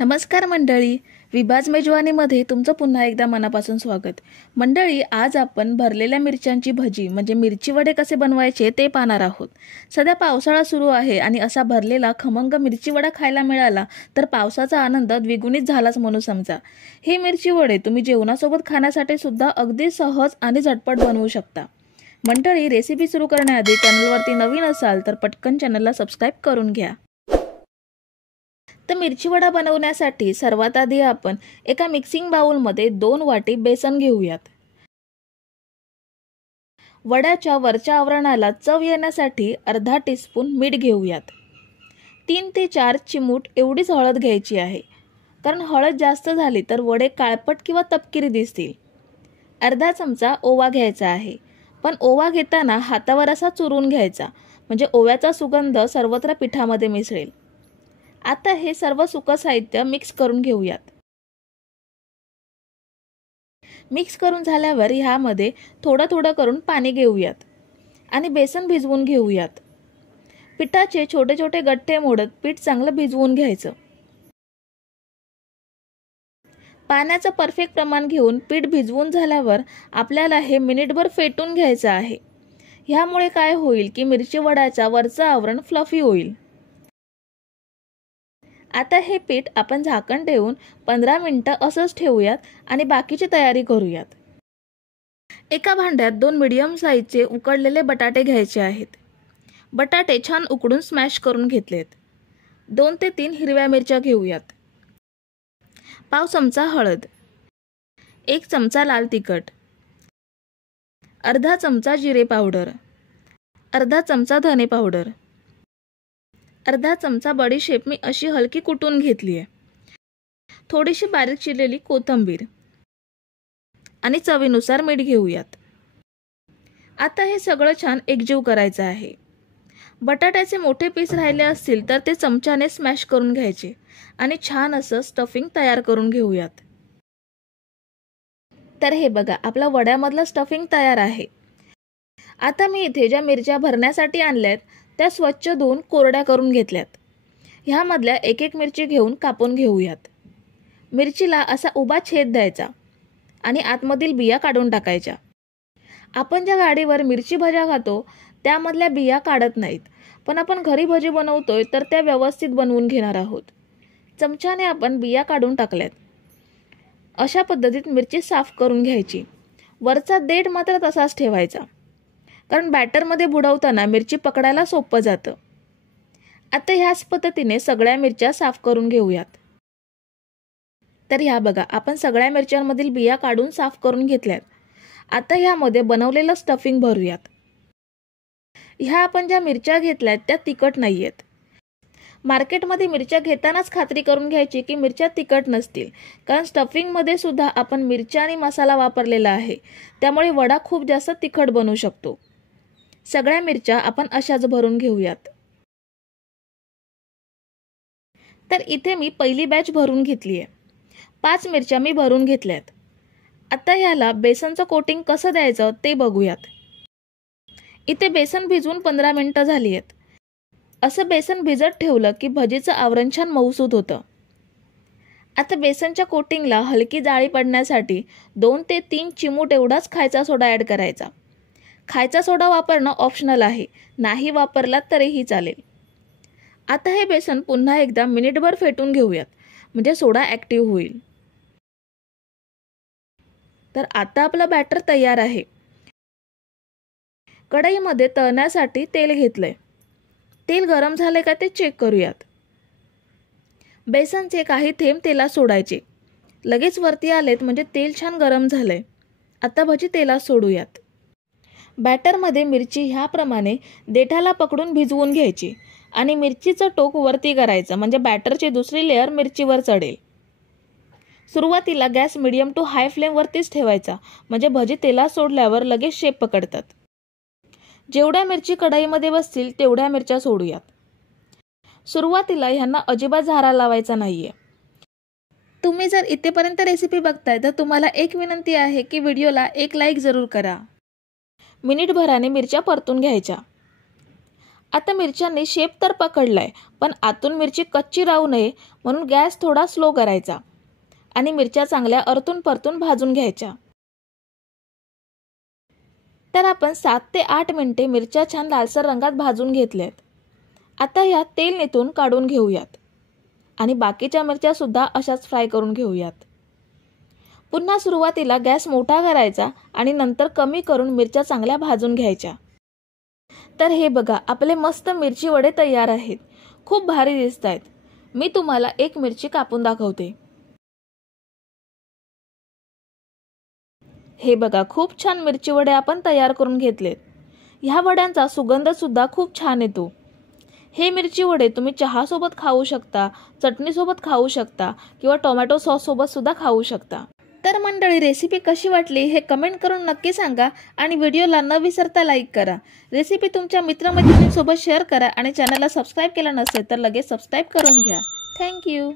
नमस्कार मंडळी, विभाज मेजवानीमध्ये तुमचं पुन्हा एकदा मनापासून स्वागत। मंडळी, आज आपण भरलेल्या मिरच्यांची भजी म्हणजे मिरची वडे कसे बनवायचे ते पाहणार आहोत। सध्या पावसाळा सुरू आहे आणि असा भरलेला खमंग मिरची वडा खायला मिळाला तर पावसाचा आनंद द्विगुणित झालाच म्हणून समजा। हे मिरची वडे तुम्ही जेवणासोबत खाण्यासाठी सुद्धा अगदी सहज आणि झटपट बनवू शकता। मंडळी, रेसिपी सुरू करण्याआधी चॅनलवरती नवीन असाल तर पटकन चॅनलला सबस्क्राइब करून घ्या। तर मिरची वडा बनवण्यासाठी सर्वात आधी आपण एका मिक्सिंग बाउलमध्ये 2 वाटी बेसन घेऊयात। वड्याच्या वरच्या आवरणाला चव येण्यासाठी अर्धा टीस्पून मीठ घेऊयात। 3 ते 4 चिमूट एवढीच हळद घ्यायची आहे, कारण हळद जास्त झाली तर वडे काळपट किंवा तपकिरी दिसतील। अर्धा चमचा ओवा घ्यायचा आहे, पण ओवा घेताना हातावर असा चुरून घ्यायचा, म्हणजे ओव्याचा सुगंध सर्वत्र पिठामध्ये मिसळेल। आता हे सर्व सुकं साहित्य मिक्स करून घेऊयात। मिक्स करून झाल्यावर ह्यामध्ये थोडं थोडं करून पाणी घेऊयात आणि बेसन भिजवून घेऊयात। पिठाचे छोटे छोटे गठ्ठे मोडत पीठ चांगलं भिजवून घ्यायचं। पाण्याचं परफेक्ट प्रमाण घेऊन पीठ भिजवून झाल्यावर आपल्याला हे मिनिटभर फेटून घ्यायचं आहे। ह्यामुळे काय होईल की मिरची वड्याचा वरचं आवरण फ्लफी होईल। आता हे पीठ आपण झाकण ठेवून 15 मिनिटं असंच ठेवूयात आणि बाकीची तयारी करूयात। एका भांड्यात 2 मीडियम साईजचे उकडलेले बटाटे घ्यायचे आहेत। बटाटे छान उकडून स्मॅश करून घेतलेत। 2 ते 3 हिरव्या मिरच्या घेऊयात। पाव चमचा हळद, 1 चमचा लाल तिखट, अर्धा चमचा जिरे पावडर, अर्धा चमचा धने पावडर, अर्धा चमचा बडीशेप मी अशी हलकी कुटून घेतली आहे, थोडीशी बारीक चिरलेली कोथिंबीर आणि चवीनुसार मीठ घेऊयात। आता हे सगळं छान एकजीव करायचं आहे। बटाट्याचे मोठे पीस राहिले असतील तर ते चमच्याने स्मॅश करून घ्यायचे आणि छान असं स्टफिंग तयार करून घेऊयात। तर हे बघा, आपला वड्यामधलं स्टफिंग तयार आहे। आता मी इथे ज्या मिरच्या भरण्यासाठी आणल्यात त्या स्वच्छ धुवून कोरड्या करून घेतल्यात। ह्यामधल्या एक एक मिरची घेऊन कापून घेऊयात। मिरचीला असा उभा छेद द्यायचा आणि आतमधील बिया काढून टाकायच्या। आपण ज्या गाडीवर मिरची भज्या खातो त्यामधल्या बिया काढत नाहीत, पण आपण घरी भजी बनवतोय तर त्या व्यवस्थित बनवून घेणार आहोत। चमच्याने आपण बिया काढून टाकल्यात। अशा पद्धतीत मिरची साफ करून घ्यायची। वरचा देठ मात्र तसाच ठेवायचा, कारण बॅटरमध्ये बुडवताना मिरची पकडायला सोपं जातं। आता ह्याच पद्धतीने सगळ्या मिरच्या साफ करून घेऊयात। तर ह्या बघा, आपण सगळ्या मिरच्यांमधील बिया काढून साफ करून घेतल्यात। आता ह्यामध्ये बनवलेलं स्टफिंग भरूयात। ह्या आपण ज्या मिरच्या घेतल्यात त्या तिखट नाहीयेत। मार्केटमध्ये मिरच्या घेतानाच खात्री करून घ्यायची की मिरच्या तिखट नसतील, कारण स्टफिंगमध्ये सुद्धा आपण मिरच्या आणि मसाला वापरलेला आहे, त्यामुळे वडा खूप जास्त तिखट बनू शकतो। सगळ्या मिरच्या आपण अशाच भरून घेऊयात। तर इथे मी पहिली बॅच भरून घेतली आहे। 5 मिरच्या मी भरून घेतल्यात। आता ह्याला बेसनचं कोटिंग कसं द्यायचं ते बघूयात। इथे बेसन भिजवून 15 मिनिटं झाली आहेत। असं बेसन भिजत ठेवलं की भजीचं आवरण छान मऊसूत होतं। आता बेसनच्या कोटिंगला हलकी जाळी पडण्यासाठी 2 ते 3 चिमूट एवढाच खायचा सोडा ॲड करायचा। खायचा सोडा वापरणं ऑप्शनल आहे, नाही वापरला तरीही चालेल। आता हे बेसन पुन्हा एकदा मिनिटभर फेटून घेऊयात, म्हणजे सोडा ॲक्टिव्ह होईल। तर आता आपलं बॅटर तयार आहे। कढईमध्ये तळण्यासाठी तेल घेतलंय। तेल गरम झाले का ते चेक करूयात। बेसनचे काही थेंब तेलात सोडायचे। लगेच वरती आलेत म्हणजे तेल छान गरम झालंय। आता भजी तेलात सोडूयात। बॅटरमध्ये मिरची ह्याप्रमाणे देठाला पकडून भिजवून घ्यायची आणि मिरचीचं टोक वरती करायचं, म्हणजे बॅटरची दुसरी लेअर मिरचीवर चढेल। सुरुवातीला गॅस मीडियम टू हाय फ्लेमवरतीच ठेवायचा, म्हणजे भजी तेलात सोडल्यावर लगेच शेप पकडतात। जेवढ्या मिरची कढईमध्ये बसतील तेवढ्या मिरच्या सोडूयात। सुरुवातीला ह्यांना अजिबात झारा लावायचा नाहीये। तुम्ही जर इथेपर्यंत रेसिपी बघताय तर तुम्हाला एक विनंती आहे की व्हिडिओला एक लाईक जरूर करा। मिनिटभराने मिरच्या परतून घ्यायच्या। आता मिरच्यांनी शेप तर पकडलाय, पण आतून मिरची कच्ची राहू नये म्हणून गॅस थोडा स्लो करायचा आणि मिरच्या चांगल्या अरतून परतून भाजून घ्यायच्या। तर आपण 7 ते 8 मिनिटे मिरच्या छान लालसर रंगात भाजून घेतल्यात। आता ह्यात तेल निथून काढून घेऊयात आणि बाकीच्या मिरच्या सुद्धा अशाच फ्राय करून घेऊयात। पुन्हा सुरुवातीला गॅस मोठा करायचा आणि नंतर कमी करून मिरच्या चांगल्या भाजून घ्यायच्या। तर हे बघा, आपले मस्त मिरची वडे तयार आहेत। खूप भारी दिसतायत। मी तुम्हाला एक मिरची कापून दाखवते। हे बघा, खूप छान मिरची वडे आपण तयार करून घेतलेत। ह्या वड्यांचा सुगंध सुद्धा खूप छान येतो। हे मिरची वडे तुम्ही चहा सोबत खाऊ शकता, चटणी सोबत खाऊ शकता किंवा टोमॅटो सॉस सोबत सुद्धा खाऊ शकता। तर मंडळी, रेसिपी कशी वाटली हे कमेंट करून नक्की सांगा आणि व्हिडिओला न विसरता लाईक करा। रेसिपी तुमच्या मित्रमैत्रिणींसोबत शेअर करा आणि चॅनलला सबस्क्राईब केलं नसेल तर लगेच सबस्क्राईब करून घ्या। थँक्यू।